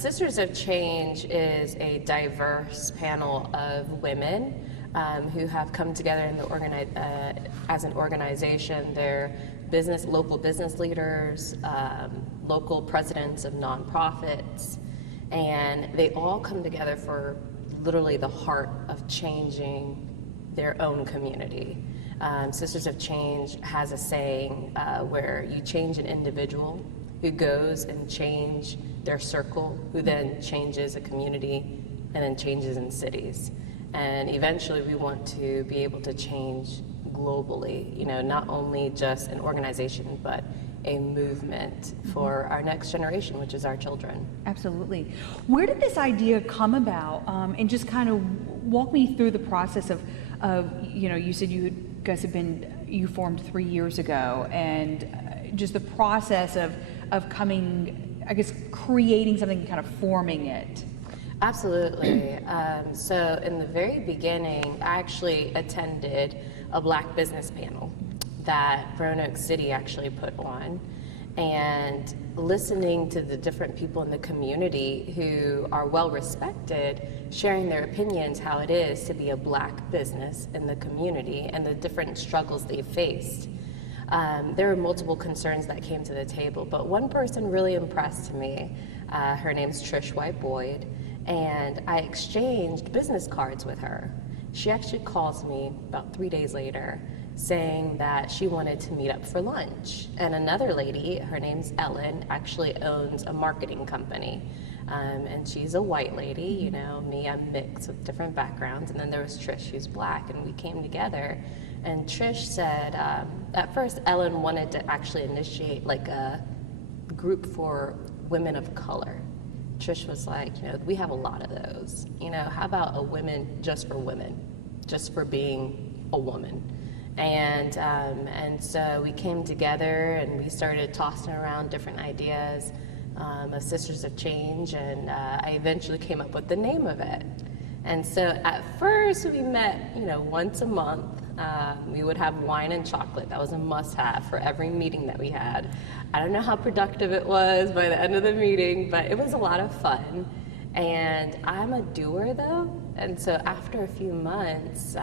Sisters of Change is a diverse panel of women who have come together in as an organization. They're local business leaders, local presidents of nonprofits, and they all come together for literally the heart of changing their own community. Sisters of Change has a saying where you change an individual who goes and change their circle, who then changes a community and then changes in cities. And eventually we want to be able to change globally, not only just an organization, but a movement for our next generation, which is our children. Absolutely. Where did this idea come about? And just kind of walk me through the process of you said you formed 3 years ago, and just the process of coming, I guess, creating something and kind of forming it. Absolutely. So in the very beginning, I actually attended a Black business panel that Roanoke City actually put on, and listening to the different people in the community who are well respected, sharing their opinions how it is to be a Black business in the community and the different struggles they faced. There were multiple concerns that came to the table, but one person really impressed me. Her name's Trish White Boyd, and I exchanged business cards with her. She actually calls me about 3 days later saying that she wanted to meet up for lunch. And another lady, her name's Ellen, actually owns a marketing company. And she's a white lady, me, I'm mixed with different backgrounds. And then there was Trish, who's Black, and we came together. And Trish said, at first Ellen wanted to actually initiate like a group for women of color. Trish was like, we have a lot of those. How about a women, just for being a woman? And so we came together and we started tossing around different ideas of Sisters of Change, and I eventually came up with the name of it. And so at first we met, once a month. We would have wine and chocolate. That was a must-have for every meeting that we had. I don't know how productive it was by the end of the meeting, but it was a lot of fun. And I'm a doer, though. And so after a few months,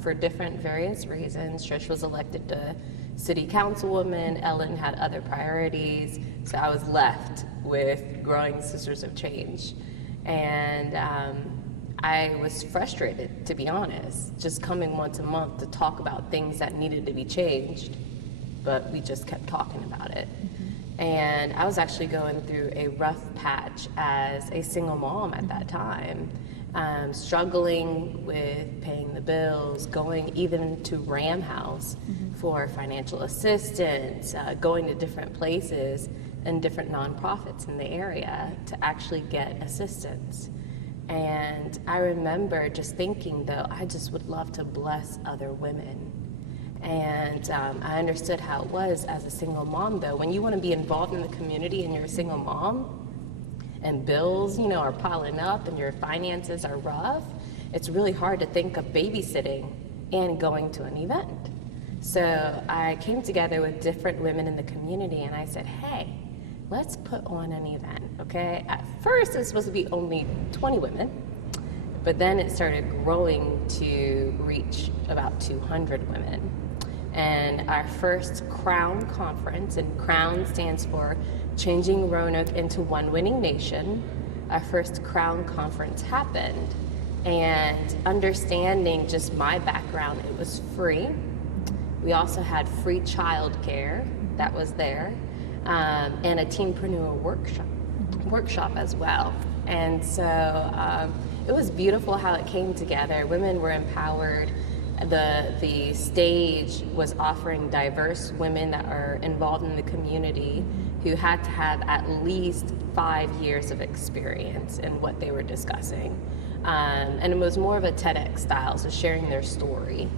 for various reasons, Trish was elected to city councilwoman. Ellen had other priorities. So I was left with growing Sisters of Change. And I was frustrated, to be honest, just coming once a month to talk about things that needed to be changed, but we just kept talking about it. And I was actually going through a rough patch as a single mom at that time, struggling with paying the bills, going even to Ram House for financial assistance, going to different places and different nonprofits in the area to actually get assistance. And I remember just thinking, though, I just would love to bless other women. And I understood how it was as a single mom, though. When you want to be involved in the community and you're a single mom and bills, are piling up and your finances are rough, it's really hard to think of babysitting and going to an event. So I came together with different women in the community and I said, hey, let's put on an event, okay? At first, it was supposed to be only 20 women, but then it started growing to reach about 200 women. And our first Crown conference, and Crown stands for Changing Roanoke into One Winning Nation. Our first Crown conference happened, and understanding just my background, it was free. We also had free childcare that was there. And a teenpreneur workshop as well. And so it was beautiful how it came together. Women were empowered. The stage was offering diverse women that are involved in the community who had to have at least 5 years of experience in what they were discussing. And it was more of a TEDx style, so sharing their story.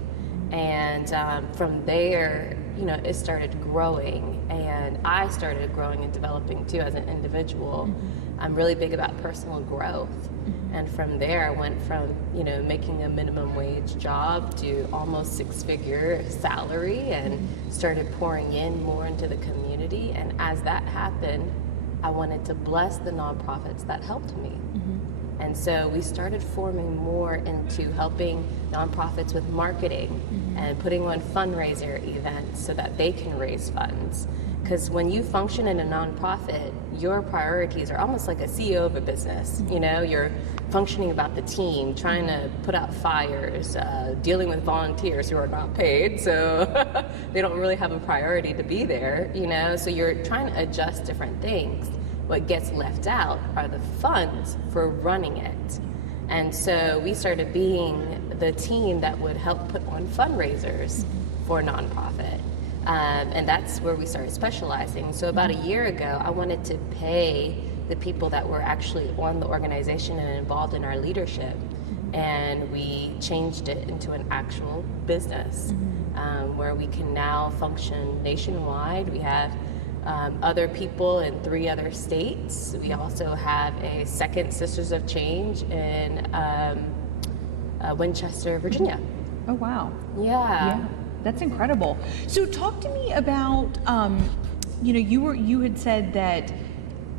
And from there, it started growing, and I started growing and developing too as an individual. I'm really big about personal growth. And from there, I went from, making a minimum wage job to almost 6-figure salary, and started pouring in more into the community. And as that happened, I wanted to bless the nonprofits that helped me. And so we started forming more into helping nonprofits with marketing and putting on fundraiser events so that they can raise funds. Because when you function in a nonprofit, your priorities are almost like a CEO of a business. You know, you're functioning about the team, trying to put out fires, dealing with volunteers who are not paid, so they don't really have a priority to be there, you know, so you're trying to adjust different things. What gets left out are the funds for running it. And so we started being the team that would help put on fundraisers for a nonprofit. And that's where we started specializing. So about a year ago, I wanted to pay the people that were actually on the organization and involved in our leadership. And we changed it into an actual business where we can now function nationwide. We have other people in 3 other states. We also have a second Sisters of Change in Winchester, Virginia. Oh, wow. Yeah. That's incredible. So talk to me about, you know, you had said that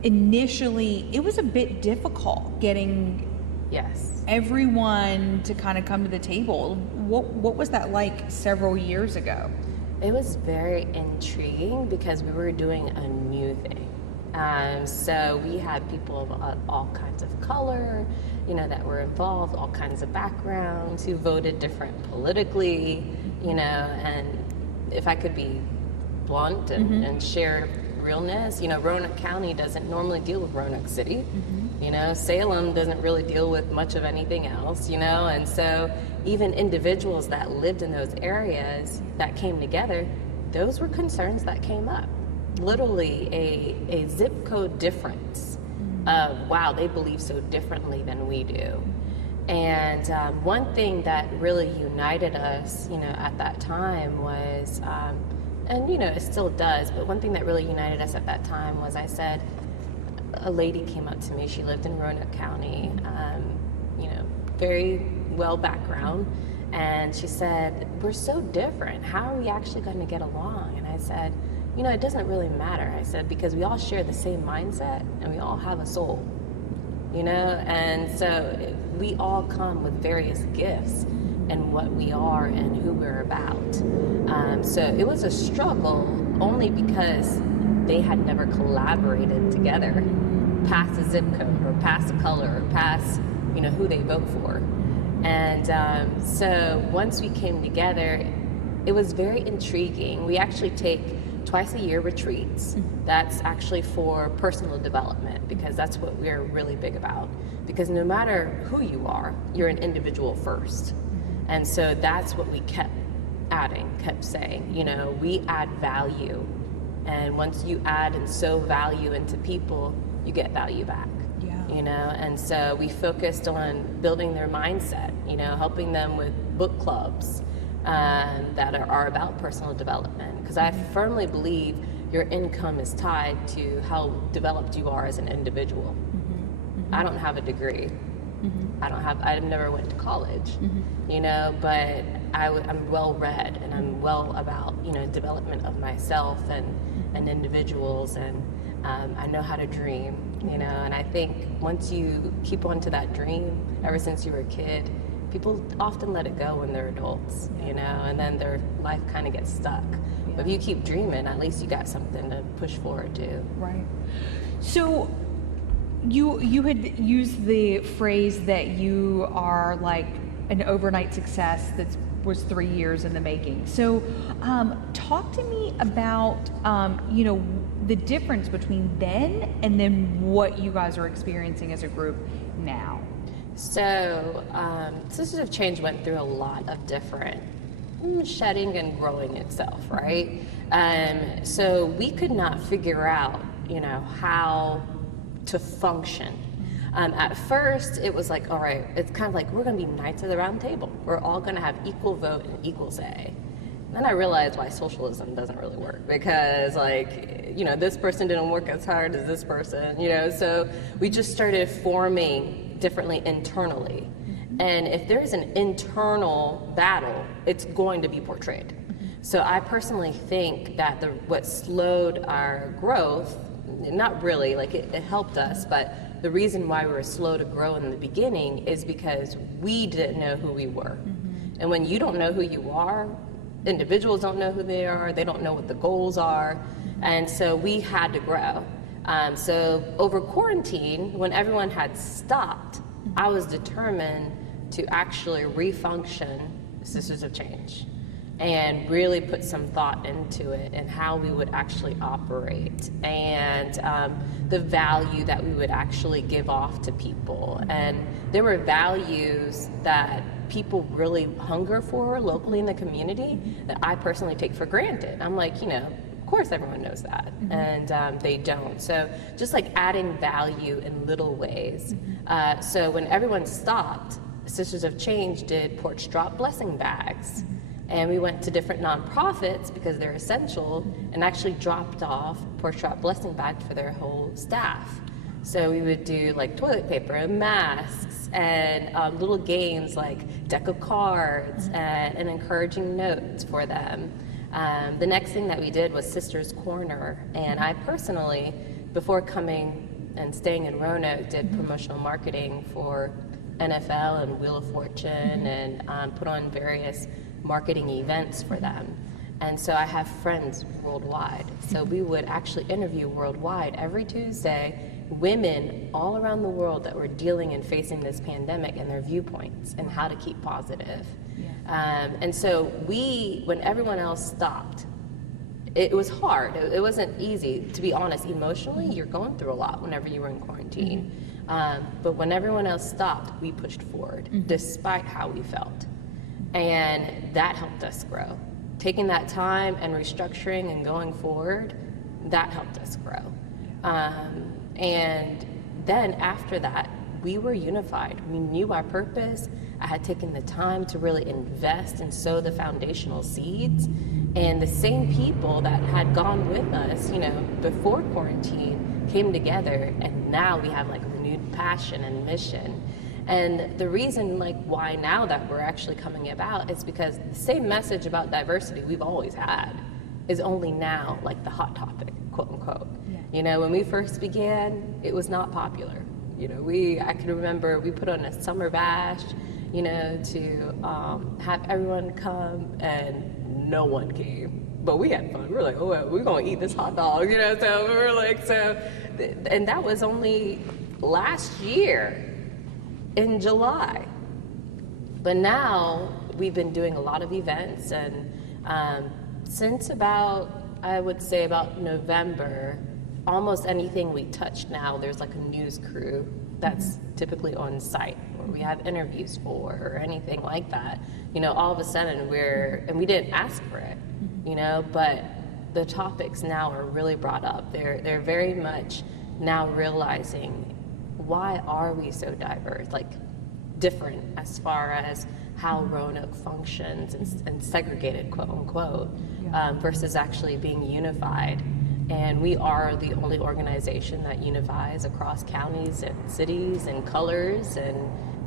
initially it was a bit difficult getting everyone to kind of come to the table. What was that like several years ago? It was very intriguing because we were doing a new thing. So we had people of all kinds of color, you know, that were involved, all kinds of backgrounds, who voted different politically, you know, and if I could be blunt and share realness, you know, Roanoke County doesn't normally deal with Roanoke City. You know, Salem doesn't really deal with much of anything else, you know, and so even individuals that lived in those areas that came together, those were concerns that came up. Literally a zip code difference of, wow, they believe so differently than we do. And one thing that really united us, you know, at that time was, and you know, it still does, but one thing that really united us at that time was I said, a lady came up to me, she lived in Roanoke County, you know, very well background, and she said, we're so different, how are we actually going to get along? And I said, you know, it doesn't really matter. I said, because we all share the same mindset and we all have a soul, you know, and so we all come with various gifts and what we are and who we're about. So it was a struggle only because they had never collaborated together past a zip code or past a color or past, you know, who they vote for. And so once we came together, it was very intriguing. We actually take twice a year retreats. That's actually for personal development because that's what we're really big about. Because no matter who you are, you're an individual first. And so that's what we kept adding, kept saying, you know, we add value. And once you add and sow value into people, you get value back. You know, and so we focused on building their mindset, you know, helping them with book clubs that are about personal development. Because I firmly believe your income is tied to how developed you are as an individual. I don't have a degree. I never went to college, you know, but I'm well read and I'm well about, you know, development of myself and individuals, and I know how to dream, you know, and I think once you keep on to that dream ever since you were a kid, people often let it go when they're adults, you know, and then their life kind of gets stuck. But if you keep dreaming, at least you got something to push forward to. Right. So you had used the phrase that you are like an overnight success that was 3 years in the making. So talk to me about, you know, the difference between then and then what you guys are experiencing as a group now. So Sisters of Change went through a lot of different shedding and growing itself, right? So we could not figure out, you know, how to function. At first, it was like, all right, it's kind of like, we're going to be knights of the round table. We're all going to have equal vote and equal say. Then I realized why socialism doesn't really work, because, like, you know, this person didn't work as hard as this person, you know, so we just started forming differently internally. And if there's an internal battle, it's going to be portrayed. So I personally think that what slowed our growth not really, like it helped us, but the reason why we were slow to grow in the beginning is because we didn't know who we were. And when you don't know who you are, individuals don't know who they are, they don't know what the goals are, and so we had to grow. So over quarantine, when everyone had stopped, I was determined to actually refunction Sisters of Change and really put some thought into it and how we would actually operate and the value that we would actually give off to people. And there were values that people really hunger for locally in the community that I personally take for granted. I'm like, of course everyone knows that, and they don't. So just like adding value in little ways. So when everyone stopped, Sisters of Change did porch drop blessing bags. And we went to different nonprofits because they're essential and actually dropped off porch drop blessing bags for their whole staff. So we would do like toilet paper and masks and little games like deck of cards and encouraging notes for them. The next thing that we did was Sisters Corner, and I personally, before coming and staying in Roanoke, did promotional marketing for NFL and Wheel of Fortune and put on various marketing events for them. And so I have friends worldwide. So we would actually interview worldwide every Tuesday women all around the world that were dealing and facing this pandemic and their viewpoints and how to keep positive. And so when everyone else stopped, it was hard. It wasn't easy, to be honest. Emotionally, you're going through a lot whenever you were in quarantine. But when everyone else stopped, we pushed forward, despite how we felt. And that helped us grow. Taking that time and restructuring and going forward, that helped us grow. And then after that, we were unified. We knew our purpose. I had taken the time to really invest and sow the foundational seeds. And the same people that had gone with us, before quarantine came together, and now we have like renewed passion and mission. And the reason why now that we're actually coming about is because the same message about diversity we've always had is only now like the hot topic, quote unquote. When we first began, it was not popular. I can remember we put on a summer bash, to have everyone come, and no one came. But we had fun. We were like, oh, we're gonna eat this hot dog, so we were like, and that was only last year in July. But now we've been doing a lot of events, and since I would say about November, almost anything we touch now, there's like a news crew that's typically on site, or we have interviews for, or anything like that. All of a sudden and we didn't ask for it, but the topics now are really brought up. They're very much now realizing, why are we so diverse, different as far as how Roanoke functions and segregated, quote unquote, versus actually being unified. And we are the only organization that unifies across counties and cities and colors and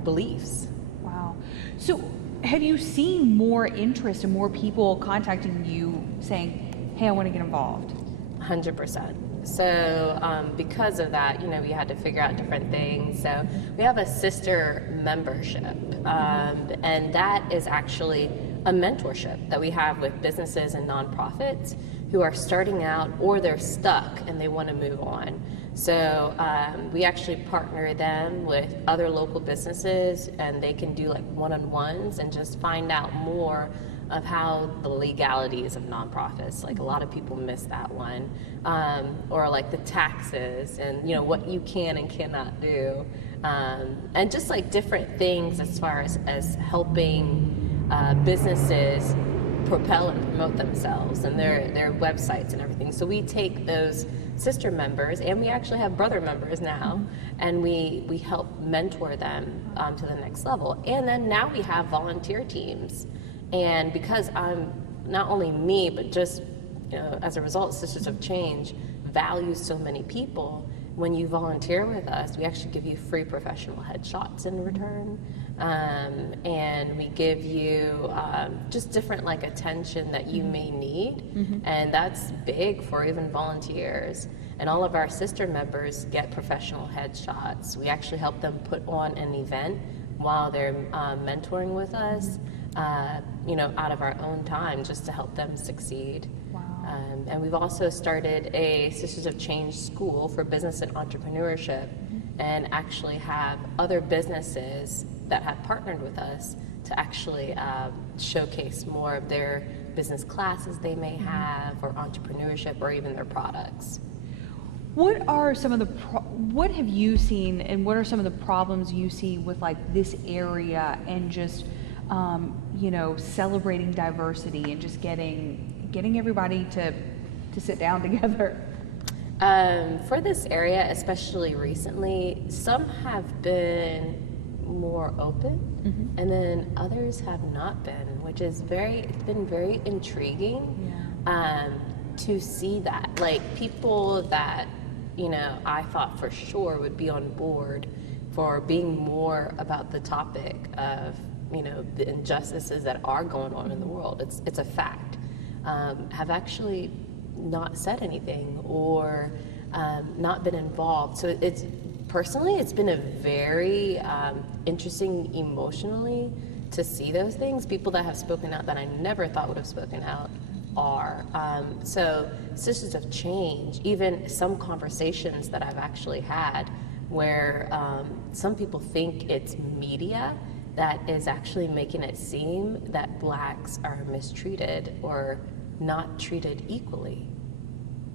beliefs. Wow. So have you seen more interest and more people contacting you saying, hey, I want to get involved? 100%. So because of that, we had to figure out different things. So we have a sister membership, and that is actually a mentorship that we have with businesses and nonprofits who are starting out, or they're stuck and they want to move on. So we actually partner them with other local businesses, and they can do one-on-ones and just find out more of how the legalities of nonprofits, a lot of people miss that one, or the taxes and what you can and cannot do, and just different things as far as helping businesses propel and promote themselves and their websites and everything. So we take those sister members, and we actually have brother members now, and we help mentor them to the next level. And then now we have volunteer teams. And because I'm not only me, but just as a result, Sisters of Change values so many people, when you volunteer with us, we actually give you free professional headshots in return. And we give you just different like attention that you may need. And that's big for even volunteers. And all of our sister members get professional headshots. We actually help them put on an event while they're mentoring with us, out of our own time, just to help them succeed. Wow. And we've also started a Sisters of Change school for business and entrepreneurship, and actually have other businesses that have partnered with us to actually showcase more of their business classes they may have, or entrepreneurship, or even their products. What are some of the what have you seen, and what are some of the problems you see with like this area, and just celebrating diversity and just getting everybody to sit down together? For this area, especially recently, some have been more open, and then others have not been, which is it's been very intriguing to see that. Like, people that I thought for sure would be on board for being more about the topic of the injustices that are going on in the world. It's a fact. Have actually not said anything, or not been involved. So it's been a very interesting emotionally to see those things. People that have spoken out that I never thought would have spoken out are. So Sisters of Change, even some conversations that I've actually had where some people think it's media that is actually making it seem that Blacks are mistreated or not treated equally.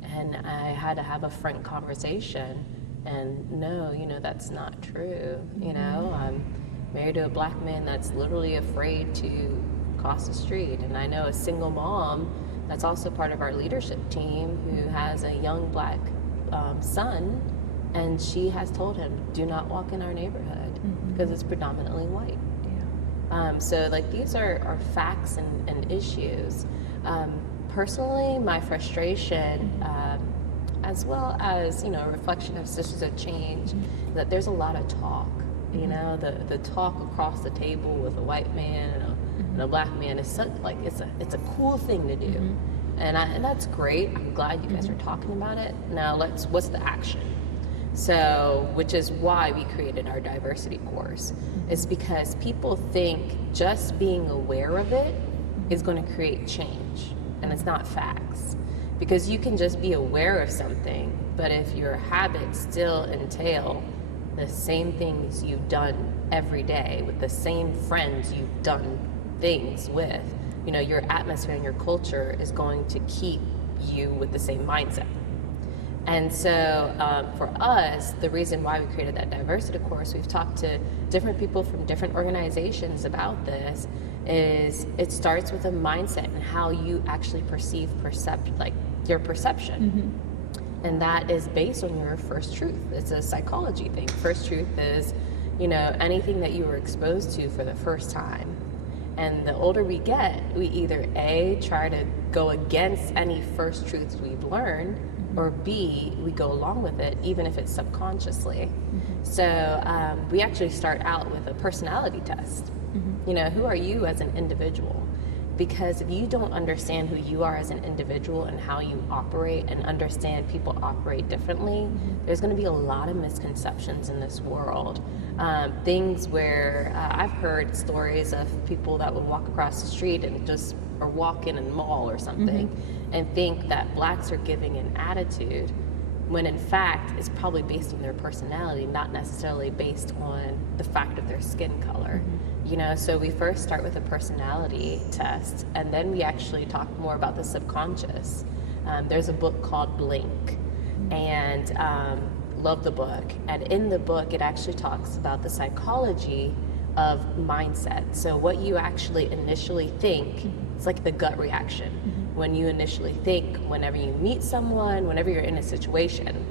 And I had to have a frank conversation, and no, that's not true. I'm married to a Black man that's literally afraid to cross the street. And I know a single mom that's also part of our leadership team who has a young Black son, and she has told him, do not walk in our neighborhood because it's predominantly white. So like, these are facts and issues. Personally, my frustration, as well as a reflection of Sisters of Change, that there's a lot of talk. The talk across the table with a white man and a Black man is such, like, it's a cool thing to do, and that's great. I'm glad you guys are talking about it. Now what's the action? So, which is why we created our diversity course, is because people think just being aware of it is going to create change, and it's not facts. Because you can just be aware of something, but if your habits still entail the same things you've done every day with the same friends you've done things with, your atmosphere and your culture is going to keep you with the same mindset. And so for us, the reason why we created that diversity course, we've talked to different people from different organizations about this, is it starts with a mindset and how you actually perceive your perception. And that is based on your first truth. It's a psychology thing. First truth is, anything that you were exposed to for the first time. And the older we get, we either A, try to go against any first truths we've learned, or B, we go along with it, even if it's subconsciously. So we actually start out with a personality test. Who are you as an individual? Because if you don't understand who you are as an individual and how you operate, and understand people operate differently, there's going to be a lot of misconceptions in this world. Things where I've heard stories of people that would walk across the street or walk in a mall or something, and think that Blacks are giving an attitude, when in fact it's probably based on their personality, not necessarily based on the fact of their skin color. So we first start with a personality test, and then we actually talk more about the subconscious. There's a book called Blink, and love the book. And in the book, it actually talks about the psychology of mindset. So what you actually initially think, it's like the gut reaction. When you initially think, whenever you meet someone, whenever you're in a situation.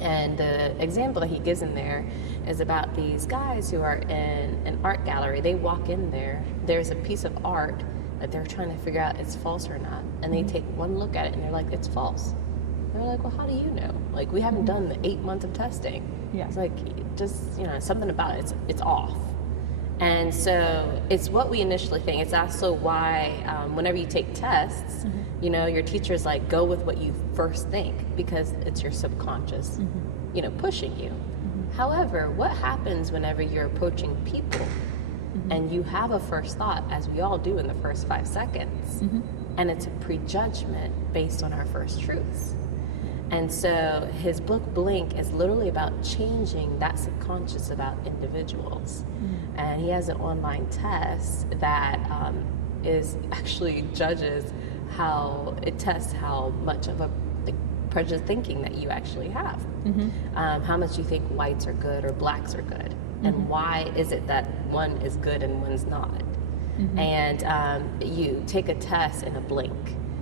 And the example that he gives in there is about these guys who are in an art gallery. They walk in there, there's a piece of art that they're trying to figure out it's false or not. And they take one look at it and they're like, it's false. They're like, well, how do you know? Like, we haven't done the 8 months of testing. Yeah. It's like, just, something about it, it's off. And so it's what we initially think. It's also why whenever you take tests, your teacher's like, go with what you first think, because it's your subconscious, pushing you. However, what happens whenever you're approaching people and you have a first thought, as we all do in the first 5 seconds, and it's a prejudgment based on our first truths. And so his book Blink is literally about changing that subconscious about individuals. And he has an online test that is actually judges how it tests how much of a prejudiced thinking that you actually have. How much you think whites are good or blacks are good, and why is it that one is good and one's not. And you take a test in a blink.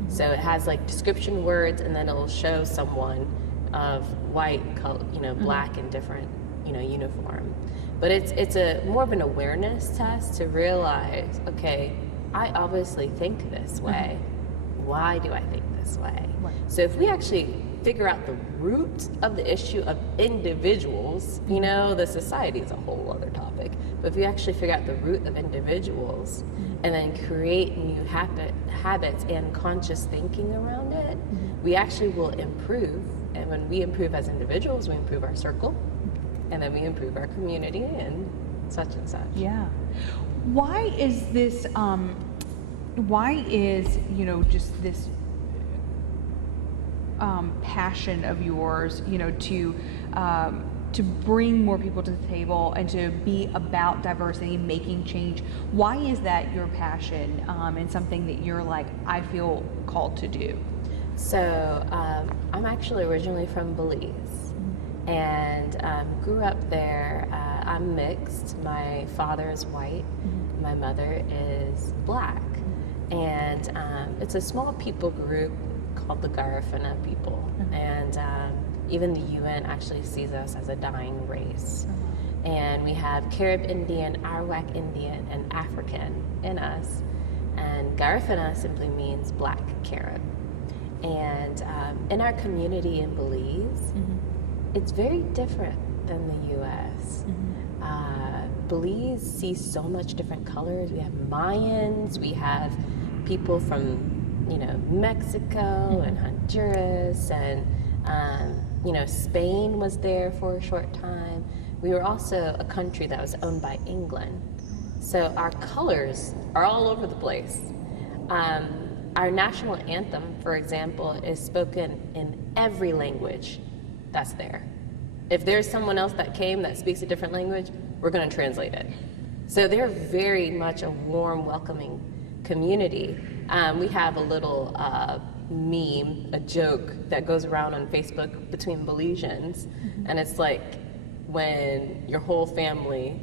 So it has like description words, and then it'll show someone of white, color, black in different, uniform. But it's a more of an awareness test to realize, okay, I obviously think this way. Why do I think this way? Right. So if we actually figure out the root of the issue of individuals, the society is a whole other topic. But if we actually figure out the root of individuals and then create new habits and conscious thinking around it, we actually will improve. And when we improve as individuals, we improve our circle, and then we improve our community and such and such. Yeah. Why is this, just this passion of yours, to bring more people to the table and to be about diversity, making change? Why is that your passion and something that you're like, I feel called to do? So I'm actually originally from Belize and grew up there. I'm mixed. My father is white. My mother is black. And it's a small people group called the Garifuna people. And even the UN actually sees us as a dying race. And we have Carib Indian, Arawak Indian, and African in us. And Garifuna simply means black Carib. And in our community in Belize, it's very different than the US. Belize sees so much different colors. We have Mayans, we have people from Mexico and Honduras, and Spain was there for a short time. We were also a country that was owned by England. So our colors are all over the place. Our national anthem, for example, is spoken in every language that's there. If there's someone else that came that speaks a different language, we're going to translate it. So they're very much a warm, welcoming community. We have a little meme, a joke that goes around on Facebook between Belizeans, and it's like when your whole family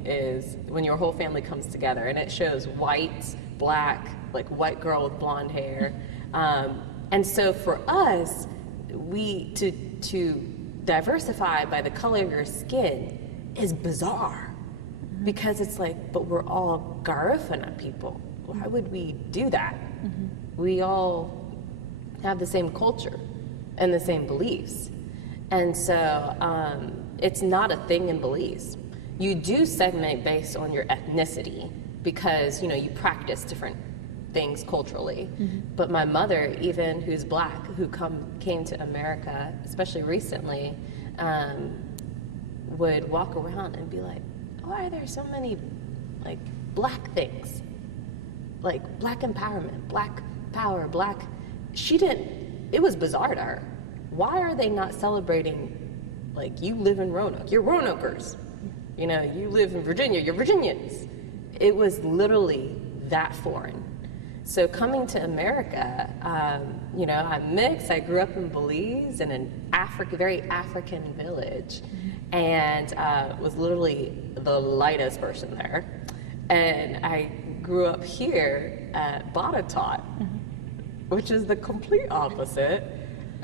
comes together, and it shows whites, black, like white girl with blonde hair, and so for us, to diversify by the color of your skin is bizarre, because it's like, but we're all Garifuna people. Why would we do that? We all have the same culture and the same beliefs. And so it's not a thing in Belize. You do segment based on your ethnicity because, you practice different things culturally. But my mother, even who's black, who came to America, especially recently, would walk around and be like, why are there so many like black things? Like black empowerment, black power, black. It was bizarre to her. Why are they not celebrating, like, you live in Roanoke, you're Roanokers. You live in Virginia, you're Virginians. It was literally that foreign. So coming to America, I'm mixed. I grew up in Belize in an very African village, and was literally the lightest person there. And I grew up here at Botetourt, which is the complete opposite.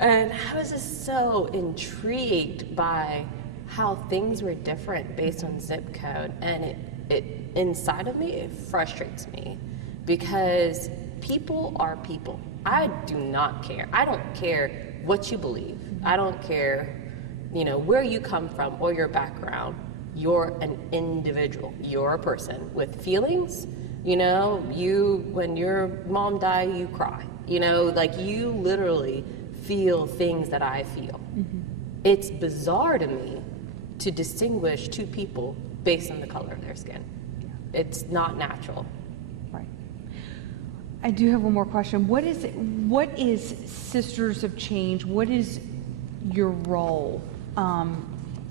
And I was just so intrigued by how things were different based on zip code. And it inside of me, it frustrates me because people are people. I do not care. I don't care what you believe. I don't care, where you come from or your background. You're an individual. You're a person with feelings. When your mom died, you cry. Like you literally feel things that I feel. It's bizarre to me to distinguish two people based on the color of their skin. It's not natural. Right. I do have one more question. What is Sisters of Change? What is your role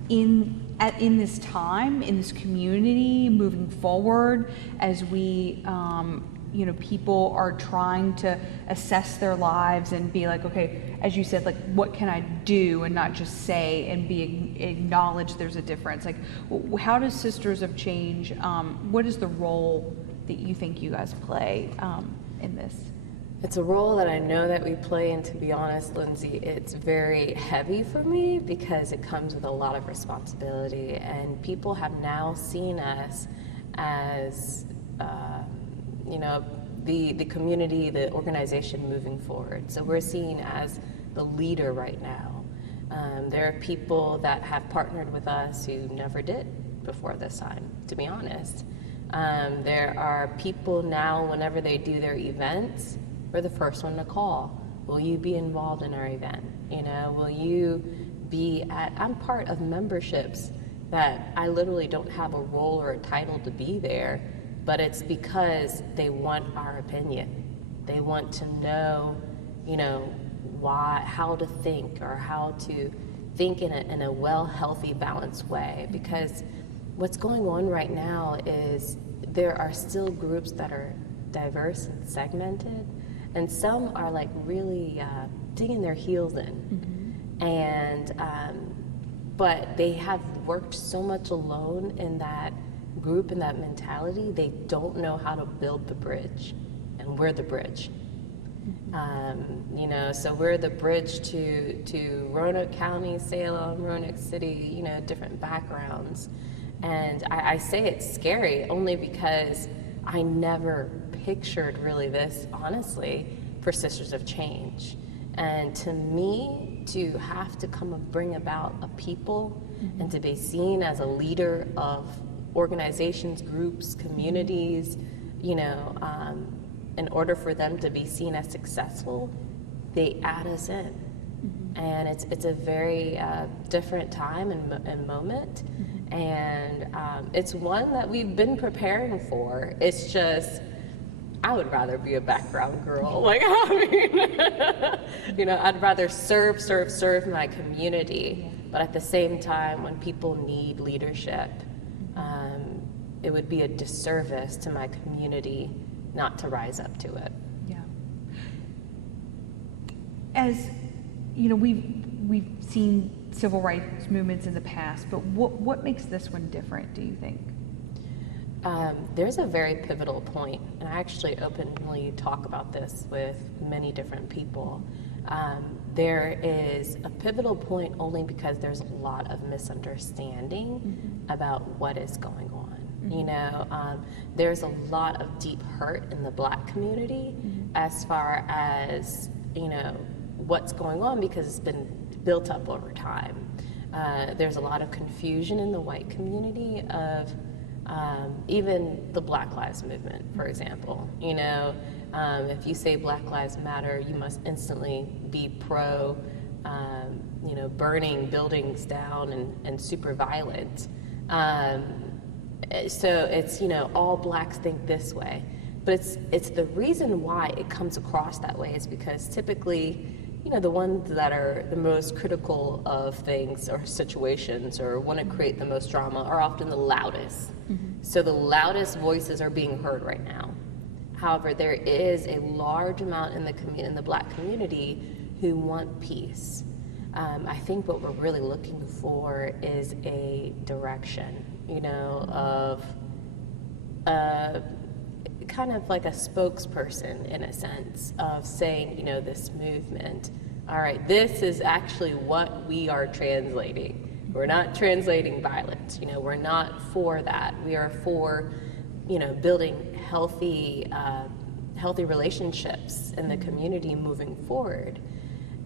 in this time, in this community, moving forward, as we, people are trying to assess their lives and be like, okay, as you said, like, what can I do, and not just say and acknowledge there's a difference. Like, how does Sisters of Change, what is the role that you think you guys play in this? It's a role that I know that we play, and to be honest, Lindsay, it's very heavy for me because it comes with a lot of responsibility, and people have now seen us as, the community, the organization moving forward. So we're seen as the leader right now. There are people that have partnered with us who never did before this time, to be honest. There are people now, whenever they do their events, we're the first one to call. Will you be involved in our event? Will you be I'm part of memberships that I literally don't have a role or a title to be there, but it's because they want our opinion. They want to know, how to think, or how to think in a well, healthy, balanced way. Because what's going on right now is there are still groups that are diverse and segmented, and some are like really digging their heels in. And but they have worked so much alone in that group and that mentality, they don't know how to build the bridge, and we're the bridge. So we're the bridge to Roanoke County, Salem, Roanoke City, different backgrounds. And I say it's scary only because I never pictured really this, honestly, for Sisters of Change. And to me, to have to come and bring about a people and to be seen as a leader of organizations, groups, communities, in order for them to be seen as successful, they add us in. And it's a very different time and moment. And it's one that we've been preparing for. It's just, I would rather be a background girl. Like, I'd rather serve my community. But at the same time, when people need leadership, it would be a disservice to my community not to rise up to it. Yeah. As we've seen civil rights movements in the past, but what makes this one different, do you think? There's a very pivotal point, and I actually openly talk about this with many different people. There is a pivotal point only because there's a lot of misunderstanding about what is going on. There's a lot of deep hurt in the Black community as far as, what's going on, because it's been built up over time. There's a lot of confusion in the white community of even the Black Lives Movement, for example. If you say Black Lives Matter, you must instantly be pro, burning buildings down and super violent. So it's, all Blacks think this way. But it's the reason why it comes across that way is because typically, the ones that are the most critical of things or situations or want to create the most drama are often the loudest. So the loudest voices are being heard right now. However, there is a large amount in the Black community who want peace. I think what we're really looking for is a direction, of kind of like a spokesperson, in a sense, of saying, this movement, all right, this is actually what we are translating. We're not translating violence. We're not for that. We are for, building healthy relationships in the community moving forward.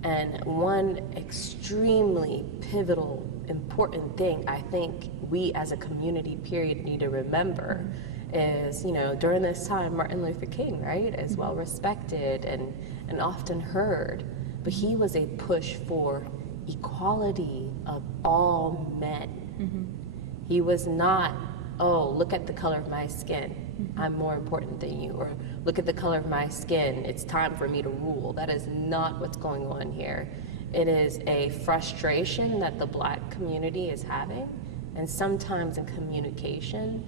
And one extremely pivotal, important thing I think we as a community period need to remember is, during this time, Martin Luther King, right, is well respected and often heard, but he was a push for equality of all men. He was not, oh, look at the color of my skin, I'm more important than you, or look at the color of my skin, it's time for me to rule. That is not what's going on here. It is a frustration that the Black community is having, and sometimes in communication,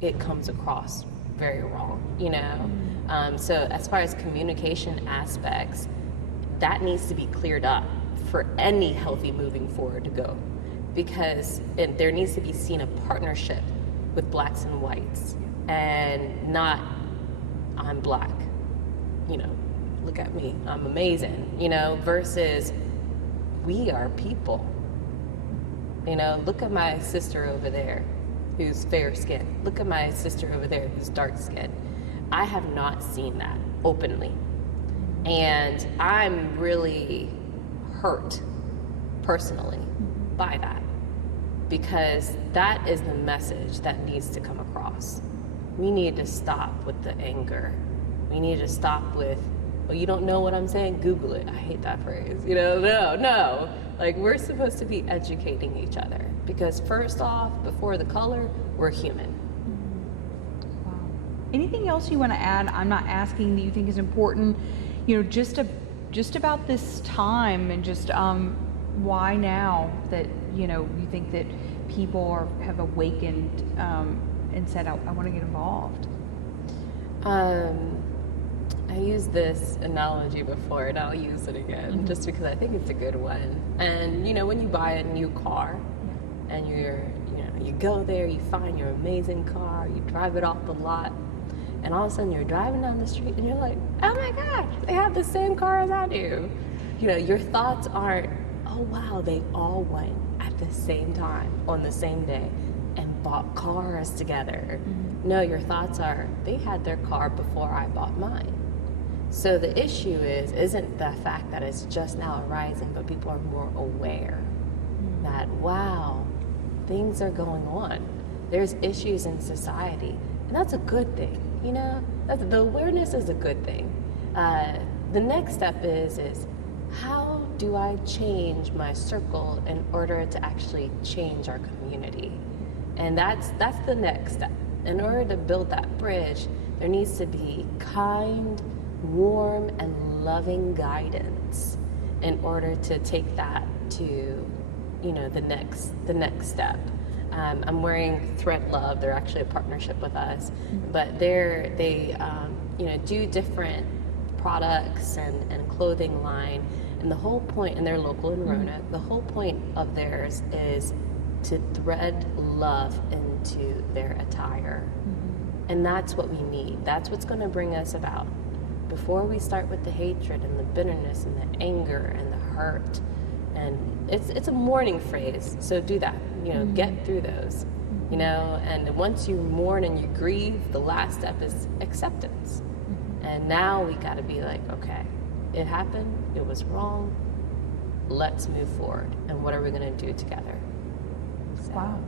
it comes across very wrong, So as far as communication aspects, that needs to be cleared up for any healthy moving forward to go, because there needs to be seen a partnership with Blacks and whites, and not I'm Black, look at me, I'm amazing, versus we are people. Look at my sister over there who's fair skinned. Look at my sister over there who's dark skinned. I have not seen that openly. And I'm really hurt personally by that, because that is the message that needs to come across. We need to stop with the anger. We need to stop with, well, you don't know what I'm saying? Google it. I hate that phrase. No. Like, we're supposed to be educating each other, because first off, before the color, we're human. Wow. Anything else you want to add? I'm not asking that you think is important, just about this time, and just why now that, you think that people have awakened and said, I want to get involved? I used this analogy before, and I'll use it again, just because I think it's a good one. And when you buy a new car, and you go there, you find your amazing car, you drive it off the lot, and all of a sudden you're driving down the street, and you're like, oh my gosh, they have the same car as I do. Your thoughts aren't, oh wow, they all went at the same time on the same day and bought cars together. No, your thoughts are, they had their car before I bought mine. So the issue isn't the fact that it's just now arising, but people are more aware that, wow, things are going on. There's issues in society, and that's a good thing, the awareness is a good thing. The next step is how do I change my circle in order to actually change our community? And that's the next step. In order to build that bridge, there needs to be kind, warm, and loving guidance in order to take that to, the next step. I'm wearing Thread Love. They're actually a partnership with us, but they do different products and clothing line. And the whole point, and they're local in Roanoke, the whole point of theirs is to thread love into their attire. And that's what we need. That's what's going to bring us about. Before we start with the hatred and the bitterness and the anger and the hurt, and it's a mourning phase, so do that, get through those, and once you mourn and you grieve, the last step is acceptance. And now we got to be like, okay, it happened, it was wrong, let's move forward, and what are we going to do together? So. Wow.